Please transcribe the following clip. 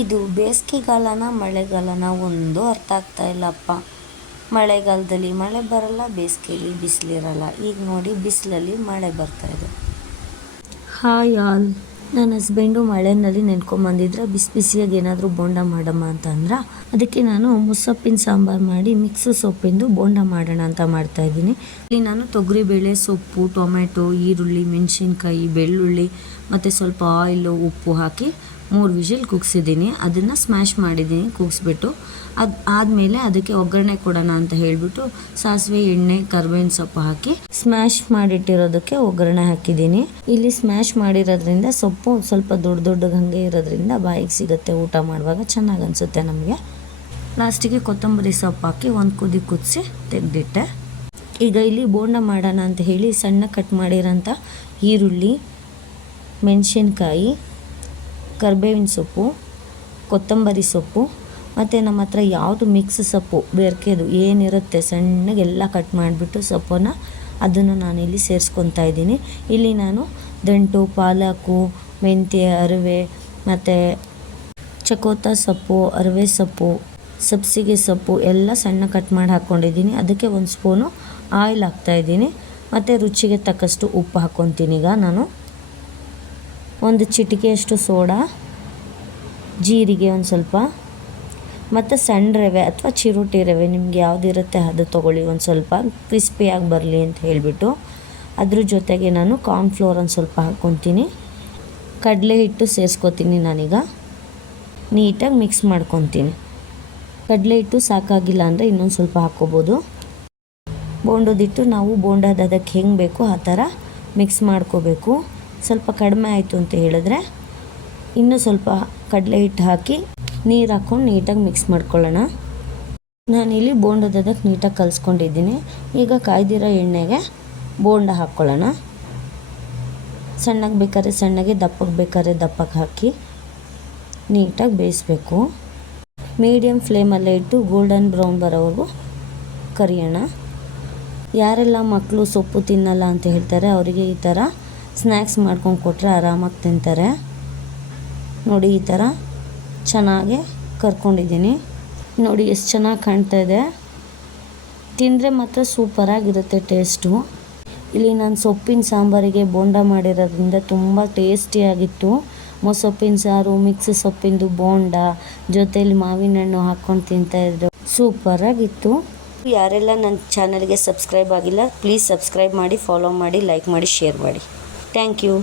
ಇದು ಬೇಸಿಗೆಗಾಲನ ಮಳೆಗಾಲನ ಒಂದು ಅರ್ಥ ಆಗ್ತಾ ಇಲ್ಲಪ್ಪ. ಮಳೆಗಾಲದಲ್ಲಿ ಮಳೆ ಬರಲ್ಲ, ಬೇಸಿಗೆಯಲ್ಲಿ ಬಿಸಿಲಿರಲ್ಲ. ಈಗ ನೋಡಿ ಬಿಸಿಲಲ್ಲಿ ಮಳೆ ಬರ್ತಾ ಇದೆ. ಹಾಯ್ ಆಲ್, ನನ್ನ ಹಸ್ಬೆಂಡು ಮಳೆಯಲ್ಲಿ ನೆನ್ಕೊಂಬಂದಿದ್ರೆ ಬಿಸಿ ಬಿಸಿಯಾಗಿ ಏನಾದರೂ ಬೋಂಡ ಮಾಡಮ್ಮ ಅಂತ ಅಂದ್ರೆ, ಅದಕ್ಕೆ ನಾನು ಮುಸ್ಸೊಪ್ಪಿನ ಸಾಂಬಾರು ಮಾಡಿ ಮಿಕ್ಸ್ ಸೊಪ್ಪಿಂದು ಬೋಂಡ ಮಾಡೋಣ ಅಂತ ಮಾಡ್ತಾಯಿದ್ದೀನಿ. ಇಲ್ಲಿ ನಾನು ತೊಗರಿಬೇಳೆ, ಸೊಪ್ಪು, ಟೊಮೆಟೊ, ಈರುಳ್ಳಿ, ಮೆಣಸಿನ್ಕಾಯಿ, ಬೆಳ್ಳುಳ್ಳಿ ಮತ್ತು ಸ್ವಲ್ಪ ಆಯಿಲು, ಉಪ್ಪು ಹಾಕಿ 3 ವಿಷಲ್ ಕೂಗಿಸಿದ್ದೀನಿ. ಅದನ್ನು ಸ್ಮ್ಯಾಶ್ ಮಾಡಿದ್ದೀನಿ ಕೂಗಿಸ್ಬಿಟ್ಟು. ಆದಮೇಲೆ ಅದಕ್ಕೆ ಒಗ್ಗರಣೆ ಕೊಡೋಣ ಅಂತ ಹೇಳಿಬಿಟ್ಟು ಸಾಸಿವೆ, ಎಣ್ಣೆ, ಕರ್ಬೇವಿನ ಸೊಪ್ಪು ಹಾಕಿ ಸ್ಮ್ಯಾಶ್ ಮಾಡಿಟ್ಟಿರೋದಕ್ಕೆ ಒಗ್ಗರಣೆ ಹಾಕಿದ್ದೀನಿ. ಇಲ್ಲಿ ಸ್ಮ್ಯಾಶ್ ಮಾಡಿರೋದ್ರಿಂದ ಸೊಪ್ಪು ಸ್ವಲ್ಪ ದೊಡ್ಡ ಹಂಗೆ ಇರೋದ್ರಿಂದ ಬಾಯಿಗೆ ಸಿಗುತ್ತೆ, ಊಟ ಮಾಡುವಾಗ ಚೆನ್ನಾಗಿ ಅನಿಸುತ್ತೆ ನಮಗೆ. ಲಾಸ್ಟಿಗೆ ಕೊತ್ತಂಬರಿ ಸೊಪ್ಪು ಹಾಕಿ ಒಂದು ಕುದಿ ಕುದಿಸಿ ತೆಗೆದಿಟ್ಟೆ. ಈಗ ಇಲ್ಲಿ ಬೋಂಡ ಮಾಡೋಣ ಅಂತ ಹೇಳಿ ಸಣ್ಣ ಕಟ್ ಮಾಡಿರೋಂಥ ಈರುಳ್ಳಿ, ಮೆಣಸಿನ್ಕಾಯಿ, ಕರ್ಬೇವಿನ ಸೊಪ್ಪು, ಕೊತ್ತಂಬರಿ ಸೊಪ್ಪು ಮತ್ತು ನಮ್ಮ ಹತ್ರ ಯಾವುದು ಮಿಕ್ಸ್ ಸೊಪ್ಪು ಬೇರ್ಕೆದು ಏನಿರುತ್ತೆ ಸಣ್ಣಗೆಲ್ಲ ಕಟ್ ಮಾಡಿಬಿಟ್ಟು ಸೊಪ್ಪನ್ನು ಅದನ್ನು ನಾನಿಲ್ಲಿ ಸೇರಿಸ್ಕೊತಾ ಇದ್ದೀನಿ. ಇಲ್ಲಿ ನಾನು ದಂಟು, ಪಾಲಕು, ಮೆಂತ್ಯ, ಅರಿವೆ ಮತ್ತು ಚಕೋತ ಸೊಪ್ಪು, ಅರಿವೆ ಸೊಪ್ಪು, ಸಬ್ಸಿಗೆ ಸೊಪ್ಪು ಎಲ್ಲ ಸಣ್ಣ ಕಟ್ ಮಾಡಿ ಹಾಕ್ಕೊಂಡಿದ್ದೀನಿ. ಅದಕ್ಕೆ 1 ಸ್ಪೂನು ಆಯಿಲ್ ಹಾಕ್ತಾಯಿದ್ದೀನಿ ಮತ್ತು ರುಚಿಗೆ ತಕ್ಕಷ್ಟು ಉಪ್ಪು ಹಾಕ್ಕೊತೀನಿ. ಈಗ ನಾನು 1 ಚಿಟಿಕೆಯಷ್ಟು ಸೋಡಾ, ಜೀರಿಗೆ ಒಂದು ಸ್ವಲ್ಪ ಮತ್ತು ಸಣ್ಣ ರವೆ ಅಥವಾ ಚಿರೋಟಿ ರವೆ ನಿಮ್ಗೆ ಯಾವುದಿರುತ್ತೆ ಅದು ತೊಗೊಳ್ಳಿ, ಒಂದು ಸ್ವಲ್ಪ ಕ್ರಿಸ್ಪಿಯಾಗಿ ಬರಲಿ ಅಂತ ಹೇಳಿಬಿಟ್ಟು. ಅದ್ರ ಜೊತೆಗೆ ನಾನು ಕಾರ್ನ್ಫ್ಲೋರ್ ಒಂದು ಸ್ವಲ್ಪ ಹಾಕ್ಕೊತೀನಿ. ಕಡಲೆ ಹಿಟ್ಟು ಸೇರಿಸ್ಕೊತೀನಿ. ನಾನೀಗ ನೀಟಾಗಿ ಮಿಕ್ಸ್ ಮಾಡ್ಕೊತೀನಿ. ಕಡಲೆ ಹಿಟ್ಟು ಸಾಕಾಗಿಲ್ಲ ಅಂದರೆ ಇನ್ನೊಂದು ಸ್ವಲ್ಪ ಹಾಕ್ಕೋಬೋದು. ಬೋಂಡದಿಟ್ಟು ನಾವು ಬೋಂಡದಕ್ಕೆ ಹೆಂಗೆ ಬೇಕೋ ಆ ಥರ ಮಿಕ್ಸ್ ಮಾಡ್ಕೋಬೇಕು. ಸ್ವಲ್ಪ ಕಡಿಮೆ ಆಯಿತು ಅಂತ ಹೇಳಿದ್ರೆ ಇನ್ನೂ ಸ್ವಲ್ಪ ಕಡಲೆ ಹಿಟ್ಟು ಹಾಕಿ ನೀರು ಹಾಕ್ಕೊಂಡು ನೀಟಾಗಿ ಮಿಕ್ಸ್ ಮಾಡ್ಕೊಳ್ಳೋಣ. ನಾನಿಲ್ಲಿ ಬೋಂಡದಕ್ಕೆ ನೀಟಾಗಿ ಕಲಿಸ್ಕೊಂಡಿದ್ದೀನಿ. ಈಗ ಕಾಯ್ದಿರೋ ಎಣ್ಣೆಗೆ ಬೋಂಡ ಹಾಕ್ಕೊಳ್ಳೋಣ. ಸಣ್ಣಗೆ ಬೇಕಾದ್ರೆ ಸಣ್ಣಗೆ, ದಪ್ಪಗೆ ಬೇಕಾದ್ರೆ ದಪ್ಪಕ್ಕೆ ಹಾಕಿ ನೀಟಾಗಿ ಬೇಯಿಸ್ಬೇಕು. ಮೀಡಿಯಮ್ ಫ್ಲೇಮಲ್ಲೇ ಇಟ್ಟು ಗೋಲ್ಡನ್ ಬ್ರೌನ್ ಬರೋವರೆಗೂ ಕರಿಯೋಣ. ಯಾರೆಲ್ಲ ಮಕ್ಕಳು ಸೊಪ್ಪು ತಿನ್ನಲ್ಲ ಅಂತ ಹೇಳ್ತಾರೆ ಅವರಿಗೆ ಈ ಥರ ಸ್ನ್ಯಾಕ್ಸ್ ಮಾಡ್ಕೊಂಡು ಕೊಟ್ಟರೆ ಆರಾಮಾಗಿ ತಿಂತಾರೆ. ನೋಡಿ ಈ ಥರ ಚೆನ್ನಾಗಿ ಕರ್ಕೊಂಡಿದ್ದೀನಿ. ನೋಡಿ ಎಷ್ಟು ಚೆನ್ನಾಗಿ ಕಾಣ್ತಾ ಇದೆ. ತಿಂದರೆ ಮಾತ್ರ ಸೂಪರಾಗಿರುತ್ತೆ ಟೇಸ್ಟು. ಇಲ್ಲಿ ನಾನು ಸೊಪ್ಪಿನ ಸಾಂಬಾರಿಗೆ ಬೋಂಡ ಮಾಡಿರೋದ್ರಿಂದ ತುಂಬ ಟೇಸ್ಟಿಯಾಗಿತ್ತು. ಮೊಸೊಪ್ಪಿನ ಸಾರು, ಮಿಕ್ಸ್ ಸೊಪ್ಪಿಂದು ಬೋಂಡ, ಜೊತೆಯಲ್ಲಿ ಮಾವಿನ ಹಣ್ಣು ಹಾಕ್ಕೊಂಡು ತಿಂತಾಯಿದ್ರು. ಸೂಪರಾಗಿತ್ತು. ಯಾರೆಲ್ಲ ನನ್ನ ಚಾನಲ್ಗೆ ಸಬ್ಸ್ಕ್ರೈಬ್ ಆಗಿಲ್ಲ ಪ್ಲೀಸ್ ಸಬ್ಸ್ಕ್ರೈಬ್ ಮಾಡಿ, ಫಾಲೋ ಮಾಡಿ, ಲೈಕ್ ಮಾಡಿ, ಶೇರ್ ಮಾಡಿ. Thank you.